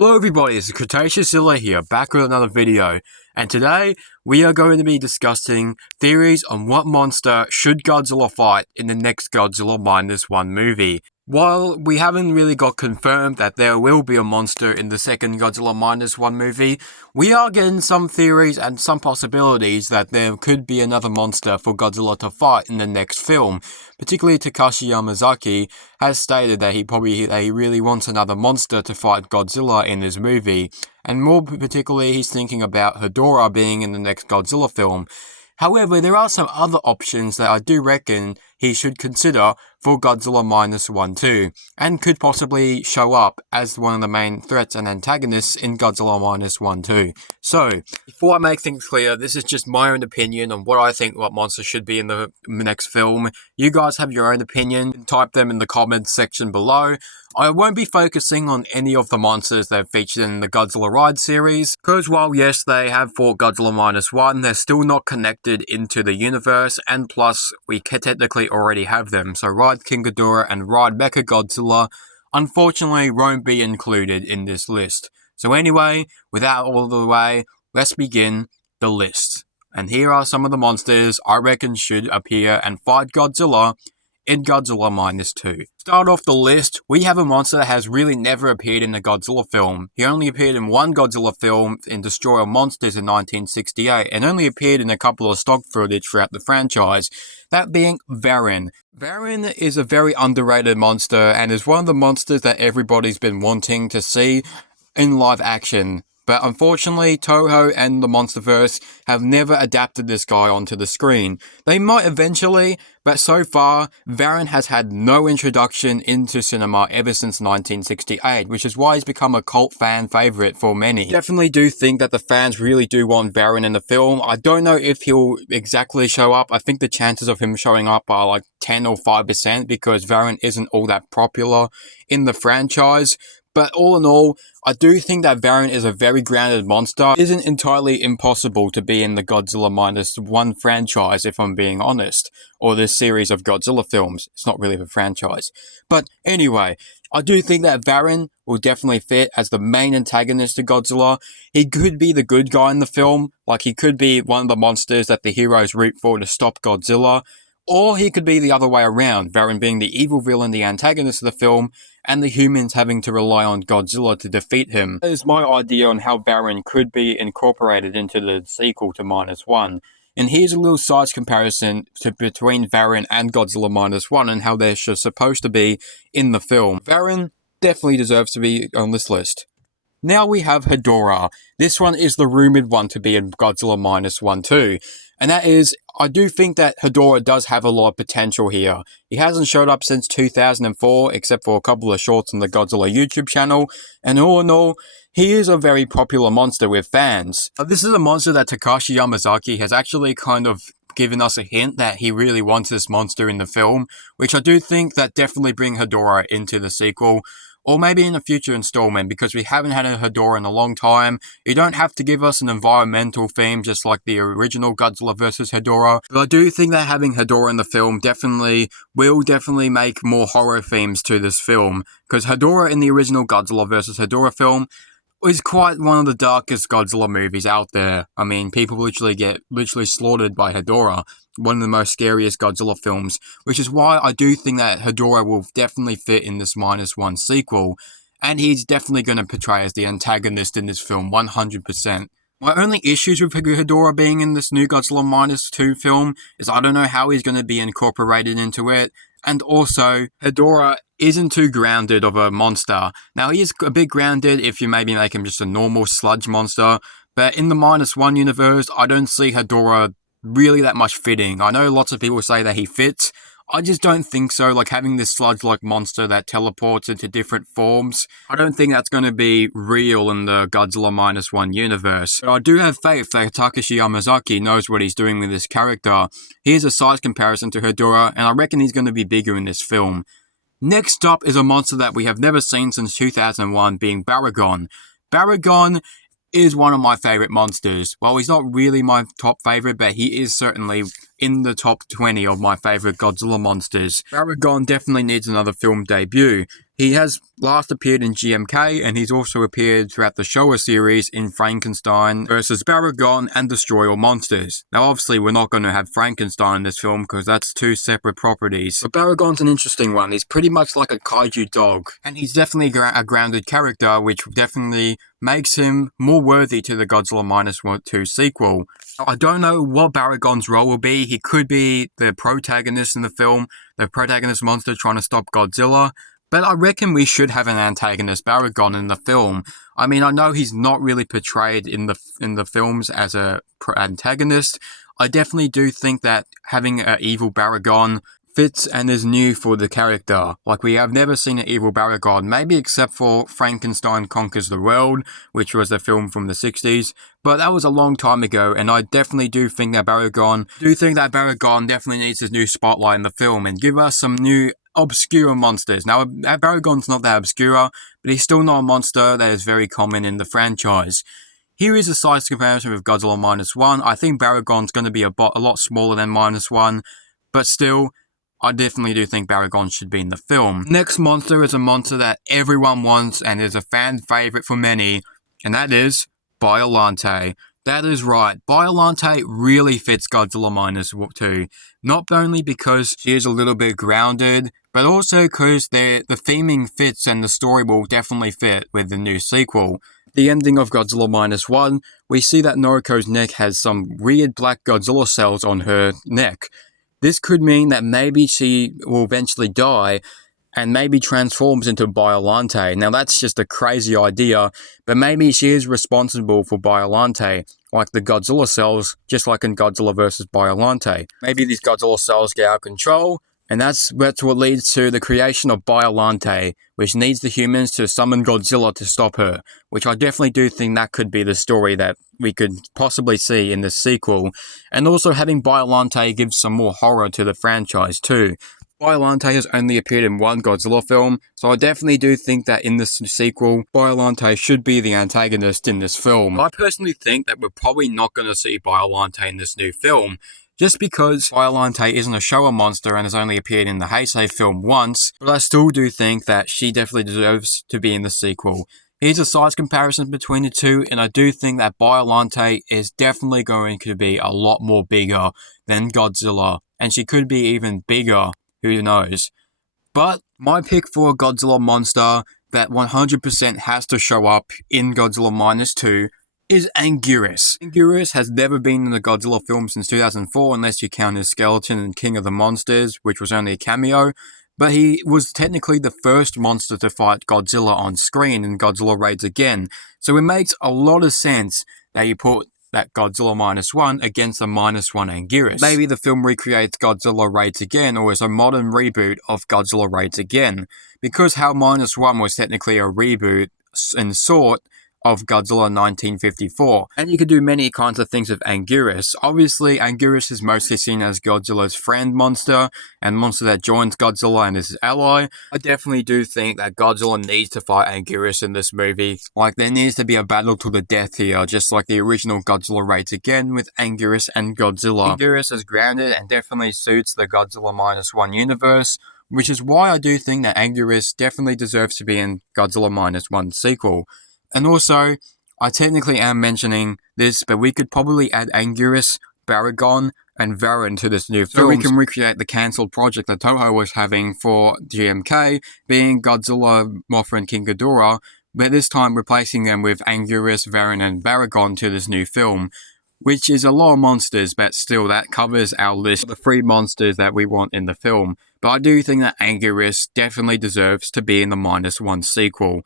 Hello everybody, it's Godzilla here, back with another video, and today we are going to be discussing theories on what monster should Godzilla fight in the next Godzilla Minus One movie. While we haven't really got confirmed that there will be a monster in the second Godzilla Minus One movie, we are getting some theories and some possibilities that there could be another monster for Godzilla to fight in the next film. Particularly Takashi Yamazaki has stated that he really wants another monster to fight Godzilla in his movie, and more particularly he's thinking about Hedorah being in the next Godzilla film. However, there are some other options that I do reckon he should consider for Godzilla Minus One too, and could possibly show up as one of the main threats and antagonists in Godzilla Minus One too. So, before I make things clear, this is just my own opinion on what I think what monster should be in the next film. You guys have your own opinion, type them in the comments section below. I won't be focusing on any of the monsters that have featured in the Godzilla Ride series, because while yes, they have fought Godzilla Minus One, they're still not connected into the universe, and plus, we technically already have them, so Ride King Ghidorah and Ride Mechagodzilla unfortunately won't be included in this list. So anyway, without all the way, let's begin the list. And here are some of the monsters I reckon should appear and fight Godzilla in Godzilla Minus 2. Start off the list, we have a monster that has really never appeared in a Godzilla film. He only appeared in one Godzilla film in Destroy All Monsters in 1968, and only appeared in a couple of stock footage throughout the franchise, that being Varan. Varan is a very underrated monster, and is one of the monsters that everybody's been wanting to see in live action. But unfortunately, Toho and the Monsterverse have never adapted this guy onto the screen. They might eventually, but so far, Varan has had no introduction into cinema ever since 1968, which is why he's become a cult fan favourite for many. Definitely do think that the fans really do want Varan in the film. I don't know if he'll exactly show up. I think the chances of him showing up are like 10 or 5% because Varan isn't all that popular in the franchise. But all in all, I do think that Varan is a very grounded monster. It isn't entirely impossible to be in the Godzilla Minus One franchise, if I'm being honest. Or this series of Godzilla films. It's not really a franchise. But anyway, I do think that Varan will definitely fit as the main antagonist to Godzilla. He could be the good guy in the film. Like, he could be one of the monsters that the heroes root for to stop Godzilla. Or he could be the other way around, Varan being the evil villain, the antagonist of the film, and the humans having to rely on Godzilla to defeat him. That is my idea on how Varan could be incorporated into the sequel to Minus One. And here's a little size comparison between Varan and Godzilla Minus One and how they're supposed to be in the film. Varan definitely deserves to be on this list. Now we have Hedorah. This one is the rumoured one to be in Godzilla Minus One too. And that is, I do think that Hedorah does have a lot of potential here. He hasn't showed up since 2004, except for a couple of shorts on the Godzilla YouTube channel, and all in all, he is a very popular monster with fans. This is a monster that Takashi Yamazaki has actually kind of given us a hint that he really wants this monster in the film, which I do think that definitely bring Hedorah into the sequel. Or maybe in a future installment, because we haven't had a Hedorah in a long time. You don't have to give us an environmental theme just like the original Godzilla vs. Hedorah. But I do think that having Hedorah in the film will definitely make more horror themes to this film. Because Hedorah in the original Godzilla vs. Hedorah film is quite one of the darkest Godzilla movies out there. I mean, people get slaughtered by Hedorah. One of the most scariest Godzilla films, which is why I do think that Hedorah will definitely fit in this Minus One sequel, and he's definitely going to portray as the antagonist in this film 100%. My only issues with Hedorah being in this new Godzilla Minus 2 film is I don't know how he's going to be incorporated into it, and also, Hedorah isn't too grounded of a monster. Now, he is a bit grounded if you maybe make him just a normal sludge monster, but in the Minus One universe, I don't see Hedorah really that much fitting. I know lots of people say that he fits. I just don't think so. Like, having this sludge-like monster that teleports into different forms, I don't think that's going to be real in the Godzilla Minus One universe. But I do have faith that Takashi Yamazaki knows what he's doing with this character. Here's a size comparison to Hedorah, and I reckon he's going to be bigger in this film. Next up is a monster that we have never seen since 2001, being Baragon. Baragon is one of my favourite monsters. Well, he's not really my top favourite, but he is certainly in the top 20 of my favourite Godzilla monsters. Baragon definitely needs another film debut. He has last appeared in GMK, and he's also appeared throughout the Showa series in Frankenstein vs. Baragon and Destroy All Monsters. Now obviously we're not going to have Frankenstein in this film because that's two separate properties. But Baragon's an interesting one. He's pretty much like a kaiju dog, and he's definitely a grounded character, which definitely makes him more worthy to the Godzilla -2 sequel. I don't know what Baragon's role will be. He could be the protagonist in the film, the protagonist monster trying to stop Godzilla. But I reckon we should have an antagonist Baragon in the film. I mean, I know he's not really portrayed in the films as a antagonist. I definitely do think that having an evil Baragon fits and is new for the character. Like, we have never seen an evil Baragon, maybe except for Frankenstein Conquers the World, which was a film from the 60s. But that was a long time ago, and I definitely do think that Baragon definitely needs his new spotlight in the film and give us some new obscure monsters. Now, Baragon's not that obscure, but he's still not a monster that is very common in the franchise. Here is a size comparison with Godzilla -1. I think Baragon's going to be a lot smaller than -1, but still, I definitely do think Baragon should be in the film. Next monster is a monster that everyone wants and is a fan favorite for many, and that is Biollante. That is right, Biollante really fits Godzilla -2, not only because she is a little bit grounded, but also because the theming fits and the story will definitely fit with the new sequel. The ending of Godzilla -1, we see that Noriko's neck has some weird black Godzilla cells on her neck. This could mean that maybe she will eventually die and maybe transforms into Biollante. Now that's just a crazy idea, but maybe she is responsible for Biollante, like the Godzilla cells, just like in Godzilla vs. Biollante. Maybe these Godzilla cells get out of control, and that's what leads to the creation of Biollante, which needs the humans to summon Godzilla to stop her, which I definitely do think that could be the story that we could possibly see in this sequel. And also having Biollante gives some more horror to the franchise too. Biollante has only appeared in one Godzilla film, so I definitely do think that in this sequel, Biollante should be the antagonist in this film. I personally think that we're probably not going to see Biollante in this new film, just because Biollante isn't a Showa monster and has only appeared in the Heisei film once, but I still do think that she definitely deserves to be in the sequel. Here's a size comparison between the two, and I do think that Biollante is definitely going to be a lot more bigger than Godzilla, and she could be even bigger. Who knows? But my pick for a Godzilla monster that 100% has to show up in Godzilla -2 is Anguirus. Anguirus has never been in the Godzilla film since 2004, unless you count his skeleton in King of the Monsters, which was only a cameo. But he was technically the first monster to fight Godzilla on screen in Godzilla Raids Again. So it makes a lot of sense that you put that Godzilla -1 against the -1 Anguirus. Maybe the film recreates Godzilla Raids Again, or is a modern reboot of Godzilla Raids Again, because how -1 was technically a reboot in sort of Godzilla 1954. And you could do many kinds of things with Anguirus. Obviously, Anguirus is mostly seen as Godzilla's friend monster, and monster that joins Godzilla and is his ally. I definitely do think that Godzilla needs to fight Anguirus in this movie. Like, there needs to be a battle to the death here, just like the original Godzilla Raids Again with Anguirus and Godzilla. Anguirus is grounded and definitely suits the Godzilla -1 universe, which is why I do think that Anguirus definitely deserves to be in Godzilla -1 sequel. And also, I technically am mentioning this, but we could probably add Anguirus, Baragon, and Varan to this new film, so we can recreate the cancelled project that Toho was having for GMK, being Godzilla, Mothra, and King Ghidorah, but this time replacing them with Anguirus, Varan, and Baragon to this new film, which is a lot of monsters, but still, that covers our list of the 3 monsters that we want in the film. But I do think that Anguirus definitely deserves to be in the -1 sequel.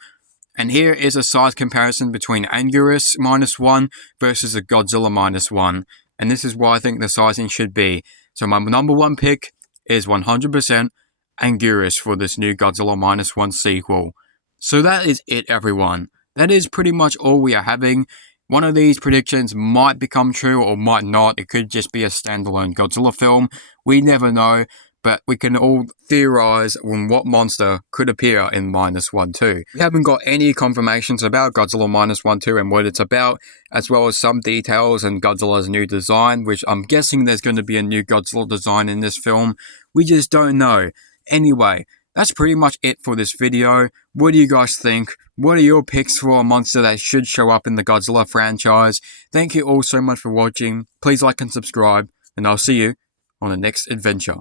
And here is a size comparison between Anguirus -1 versus a Godzilla -1. And this is what I think the sizing should be. So my number 1 pick is 100% Anguirus for this new Godzilla -1 sequel. So that is it, everyone. That is pretty much all we are having. One of these predictions might become true or might not. It could just be a standalone Godzilla film. We never know. But we can all theorize on what monster could appear in -1-2. We haven't got any confirmations about Godzilla -1-2 and what it's about, as well as some details and Godzilla's new design, which I'm guessing there's going to be a new Godzilla design in this film. We just don't know. Anyway, that's pretty much it for this video. What do you guys think? What are your picks for a monster that should show up in the Godzilla franchise? Thank you all so much for watching. Please like and subscribe, and I'll see you on the next adventure.